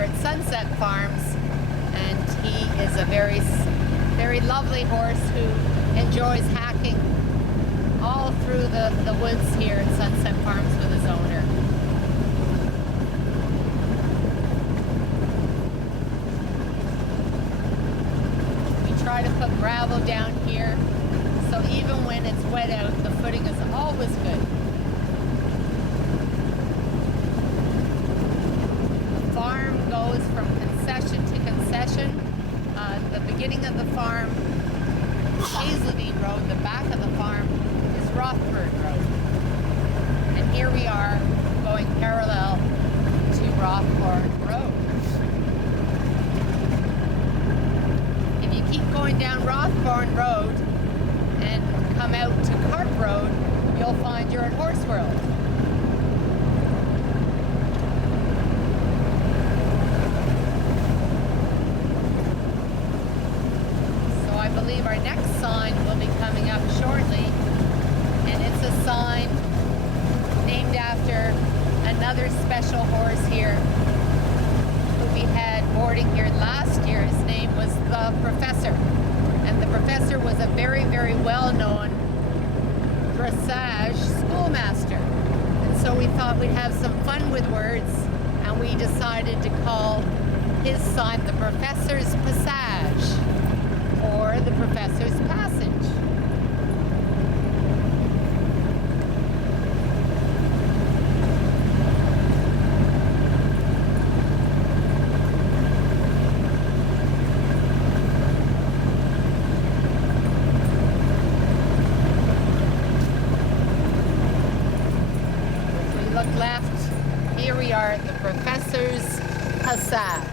At Sunset Farms, and he is a very lovely horse who enjoys hacking all through the woods here at Sunset Farms with his owner. We try to put gravel down here, so even when it's wet out, the footing is always good. Goes from concession to concession. The beginning of the farm is Hazeldean Road. The back of the farm is Rothburn Road. And here we are going parallel to Rothburn Road. If you keep going down Rothburn Road and come out to Carp Road, you'll find you're at Horse World. I believe our next sign will be coming up shortly, and it's a sign named after another special horse here who we had boarding here last year. His name was the Professor, and the Professor was a very well-known dressage schoolmaster, and so we thought we'd have some fun with words, and we decided to call his sign the Professor's Passage, or the Professor's Passage. If we look left, here we are at the Professor's Passage.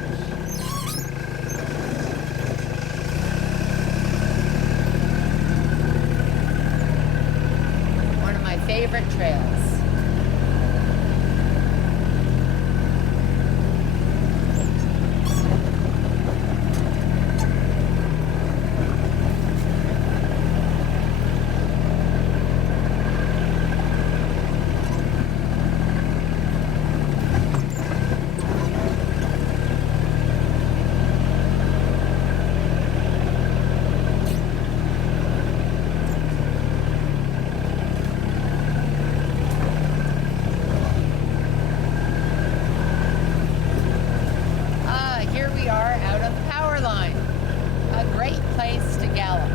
Favorite trails. Place to gallop.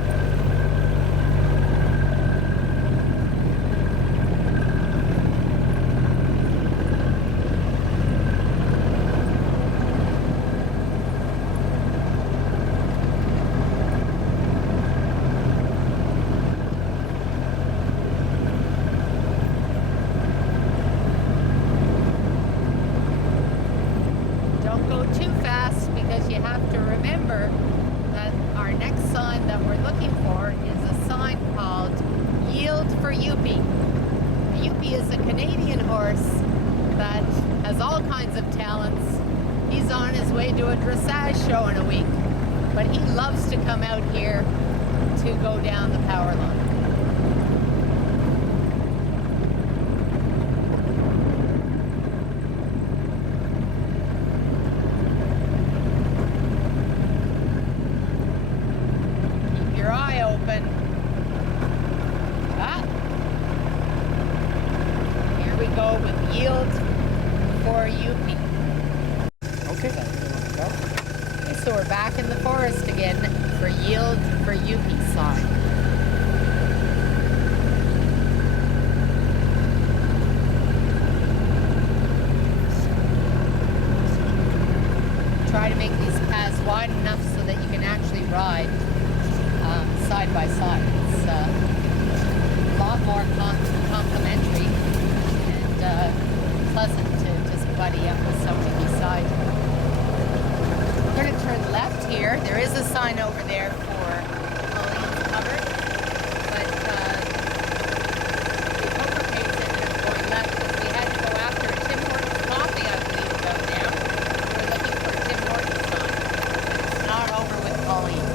Don't go too fast, because you have to remember that our next sign that we're looking for is a sign called Yield for Youppi. Youppi is a Canadian horse that has all kinds of talents. He's on his way to a dressage show in a week, but he loves to come out here to go down the power line. Open. Here we go with Yield for Youppi. Okay, so we're back in the forest again for Yield for Youppi sign. Try to make these paths wide enough so that you can actually ride side by side. It's a lot more complimentary and pleasant to just buddy up with somebody beside you. We're going to turn left here. There is a sign over there for Colleen's Cupboard, but the poker face ended up going left because we had to go after a Tim Hortons coffee, I believe, about now. We're looking for a Tim Hortons sign. It's not over with Colleen.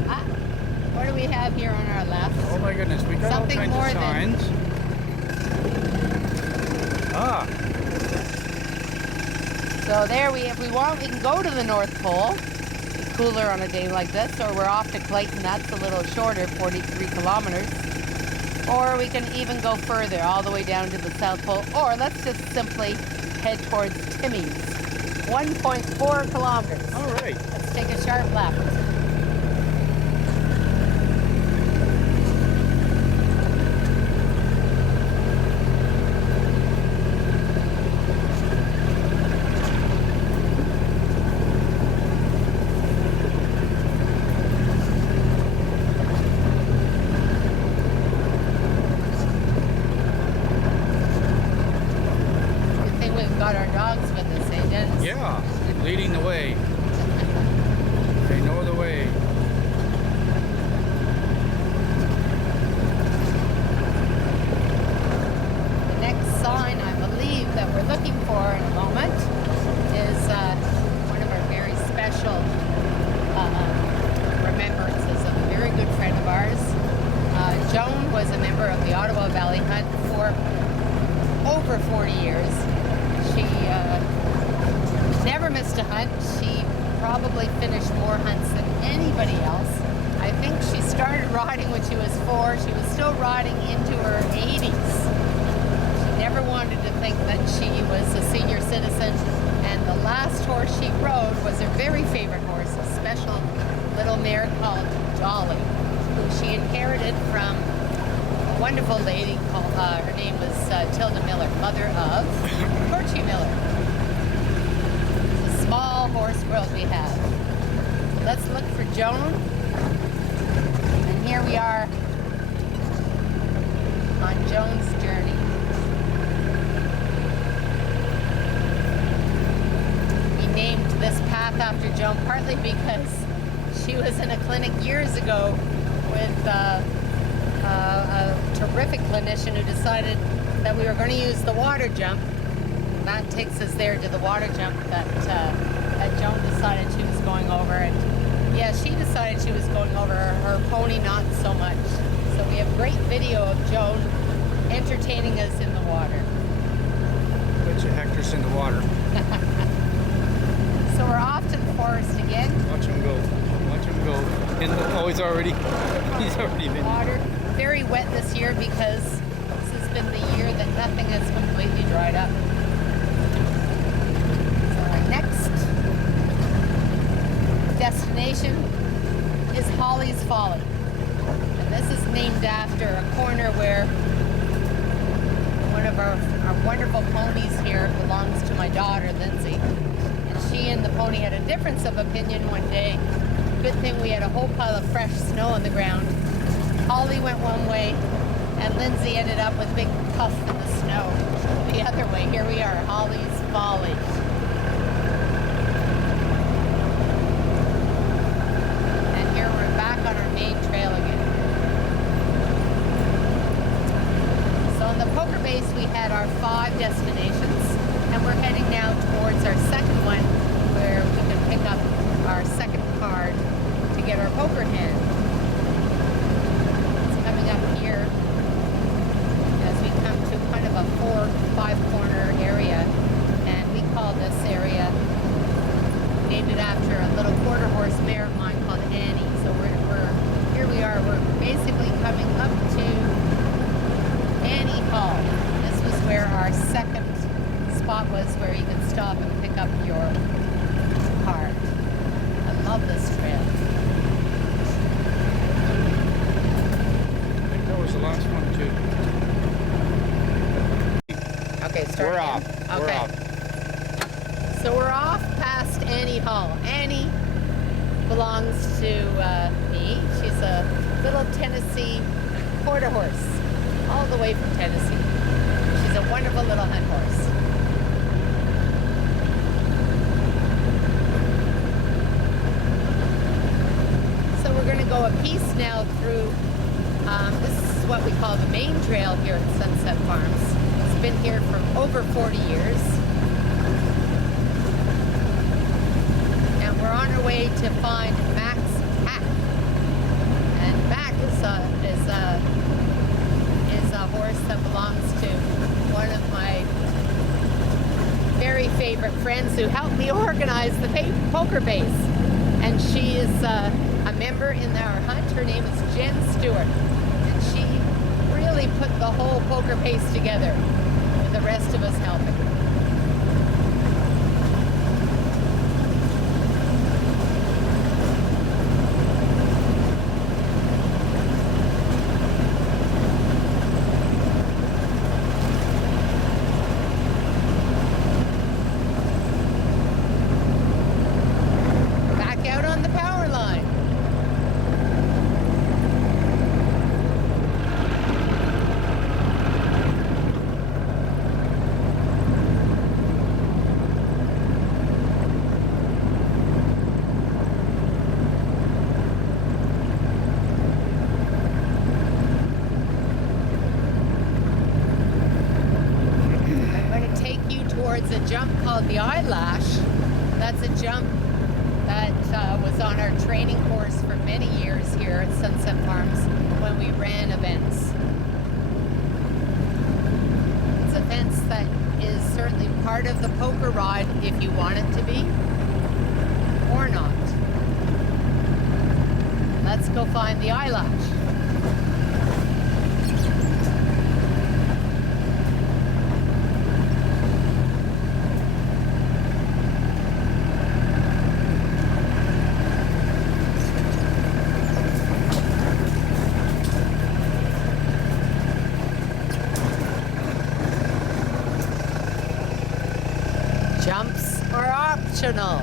Yeah. What do we have here on our left? Oh my goodness, we got Something all kinds more of than- signs. Ah, So there if we want, we can go to the North Pole. It's cooler on a day like this, or we're off to Clayton. That's a little shorter, 43 kilometers. Or we can even go further, all the way down to the South Pole. Or let's just simply head towards Timmins, 1.4 kilometers. all right. Let's take a sharp left. Good thing we've got our dogs with us, eh, Dennis? Yeah, leading the way. They know the way. The next sign, I believe, that we're looking for in a moment is one of our very special remembrances of a very good friend of ours. Joan was a member of the Ottawa Valley Hunt for over 40 years. She never missed a hunt. She probably finished more hunts than anybody else. I think she started riding when she was 4. She was still riding into her 80s. She never wanted to think that she was a senior citizen, and the last horse she rode was her very favorite horse, a special little mare called Dolly, who she inherited from a wonderful lady called, her name was Tilda Miller, mother of Torchy Miller. It's a small horse world we have. So let's look for Joan. And here we are on Joan's journey. We named this path after Joan partly because she was in a clinic years ago with a terrific clinician who decided that we were going to use the water jump. And that takes us there to the water jump that Joan decided she was going over. And yeah, she decided she was going over, her pony not so much. So we have great video of Joan entertaining us in the water. Bunch of hectares in the water. So we're off to the forest again. Watch him go. Watch him go. Oh, he's already been. Water very wet this year because this has been the year that nothing has completely dried up. So our next destination is Holly's Folly. And this is named after a corner where one of our wonderful ponies here belongs to my daughter, Lindsay. And she and the pony had a difference of opinion one day. Good thing we had a whole pile of fresh snow on the ground. Holly went one way, and Lindsay ended up with a big puff in the snow the other way. Here we are, Holly's Folly. And here we're back on our main trail again. So on the poker base, we had our 5 destinations, and we're heading now towards our second one, where we can pick up our second card to get our poker hand. It's coming up here as we come to kind of a 4-5 corner area, and we call this area, named it after a little quarter horse mare of mine called Annie. So here we are, we're basically coming up to Annie Hall. This was where our second spot was, where you can stop and pick up your card. I love this trail. I think that was the last one too. Okay, start We're again. off. Okay. We're off. So we're off past Annie Hall. Annie belongs to me. She's a little Tennessee quarter horse, all the way from Tennessee. She's a wonderful little hunt horse. So we're going to go a piece now through, this is what we call the main trail here at Sunset Farms. It's been here for over 40 years. And we're on our way to find Mac's Hack. favorite friends who helped me organize the poker base. And she is a member in our hunt. Her name is Jen Stewart. And she really put the whole poker base together with the rest of us helping. Towards a jump called the Eyelash. That's a jump that was on our training course for many years here at Sunset Farms when we ran events. It's a fence that is certainly part of the poker ride if you want it to be, or not. Let's go find the Eyelash. Jumps are optional.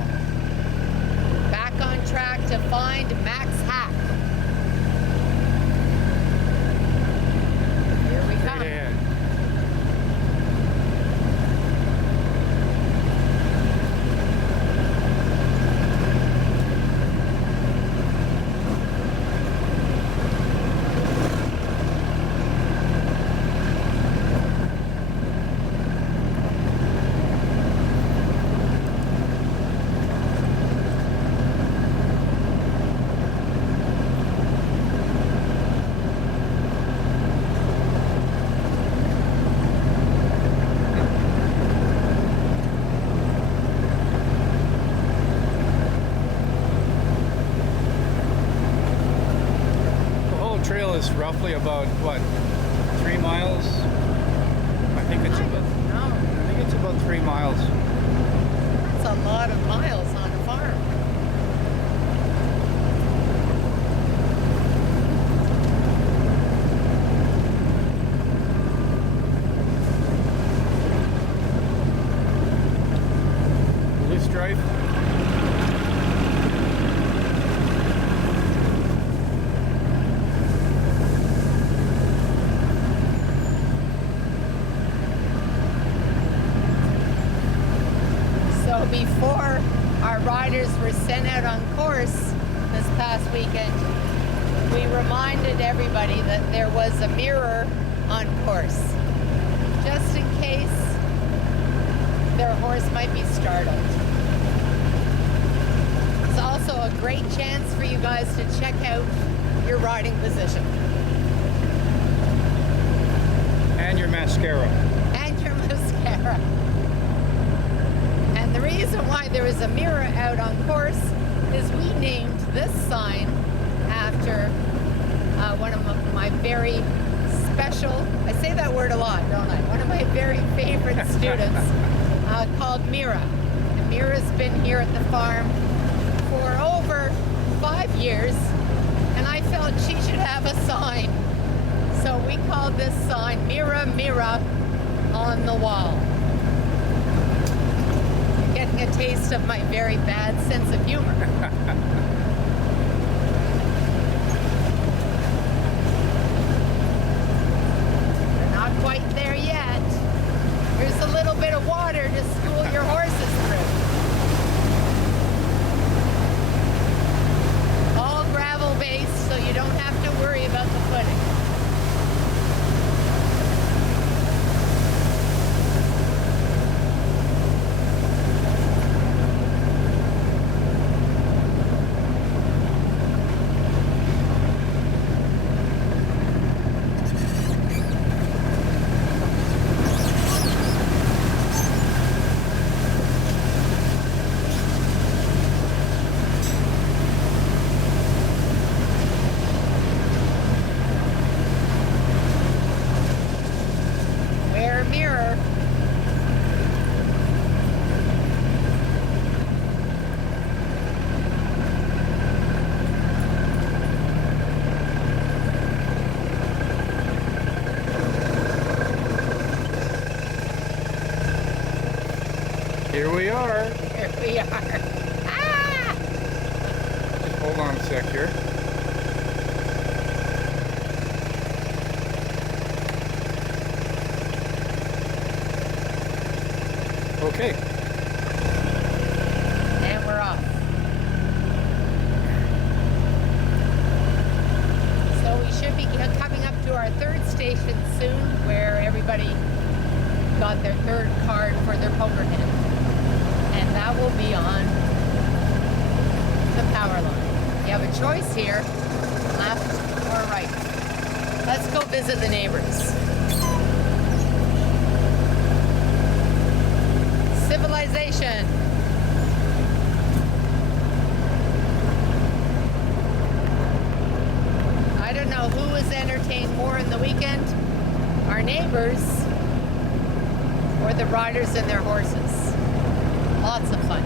Back on track to find Max Hack. Here we come. Yeah. Trail is roughly about what, 3 miles? I think it's about 3 miles. That's a lot of miles on a farm. Loose drive. So before our riders were sent out on course this past weekend, we reminded everybody that there was a mirror on course, just in case their horse might be startled. It's also a great chance for you guys to check out your riding position. And your mascara. And your mascara. And the reason why there is a mirror out on course is we named this sign after one of my very special, I say that word a lot, don't I? One of my very favorite students called Mira. And Mira's been here at the farm for over 5 years, and I felt she should have a sign. So we called this sign Mira, Mira on the wall. Getting a taste of my very bad sense of humor. We're not quite there yet. Here's a little bit of water to school your horses through. All gravel based, so you don't have to worry about the footing. Here we are. Here we are. Ah! Just hold on a sec here. Okay. And we're off. So we should be coming up to our third station soon, where everybody got their third card for their poker hand. And that will be on the power line. You have a choice here, left or right. Let's go visit the neighbors. Civilization. I don't know who was entertained more in the weekend, our neighbors or the riders and their horses. Lots of fun.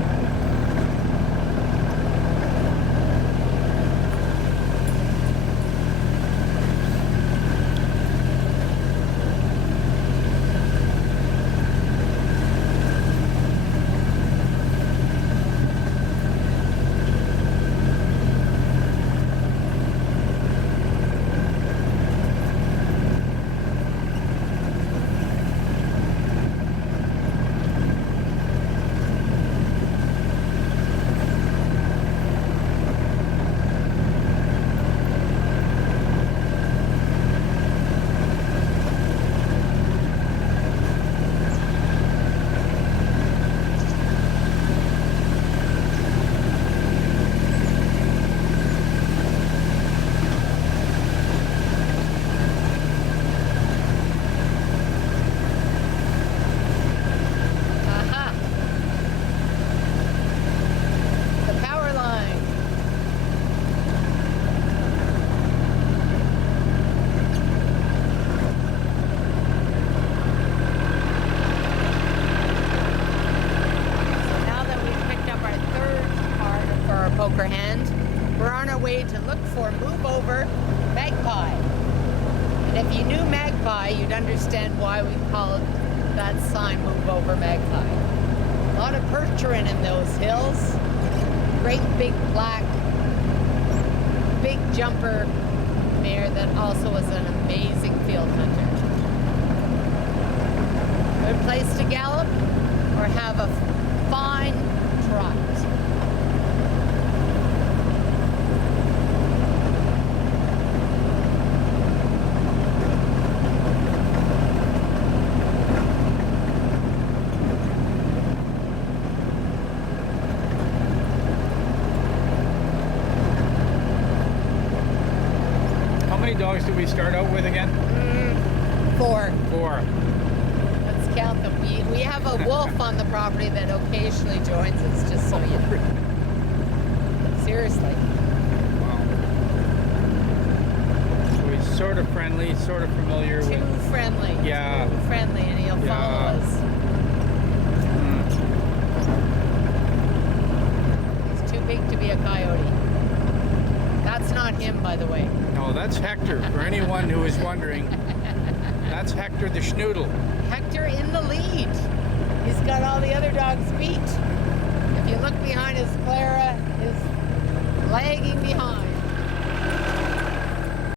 Poker hand. We're on our way to look for Move Over Magpie. And if you knew Magpie, you'd understand why we called that sign Move Over Magpie. A lot of percheron in those hills. Great big black, big jumper mare that also was an amazing field hunter. Good place to gallop or have a fine trot. How many dogs did we start out with again? 4. 4. Let's count them. We have a wolf on the property that occasionally joins us, just so you know. Seriously. Wow. So he's sort of friendly, sort of familiar Too with. friendly. Yeah. Too friendly, and he'll follow us. He's too big to be a coyote. That's not him, by the way. No, that's Hector. For anyone who is wondering, that's Hector the Schnoodle. Hector in the lead. He's got all the other dogs beat. If you look behind us, Clara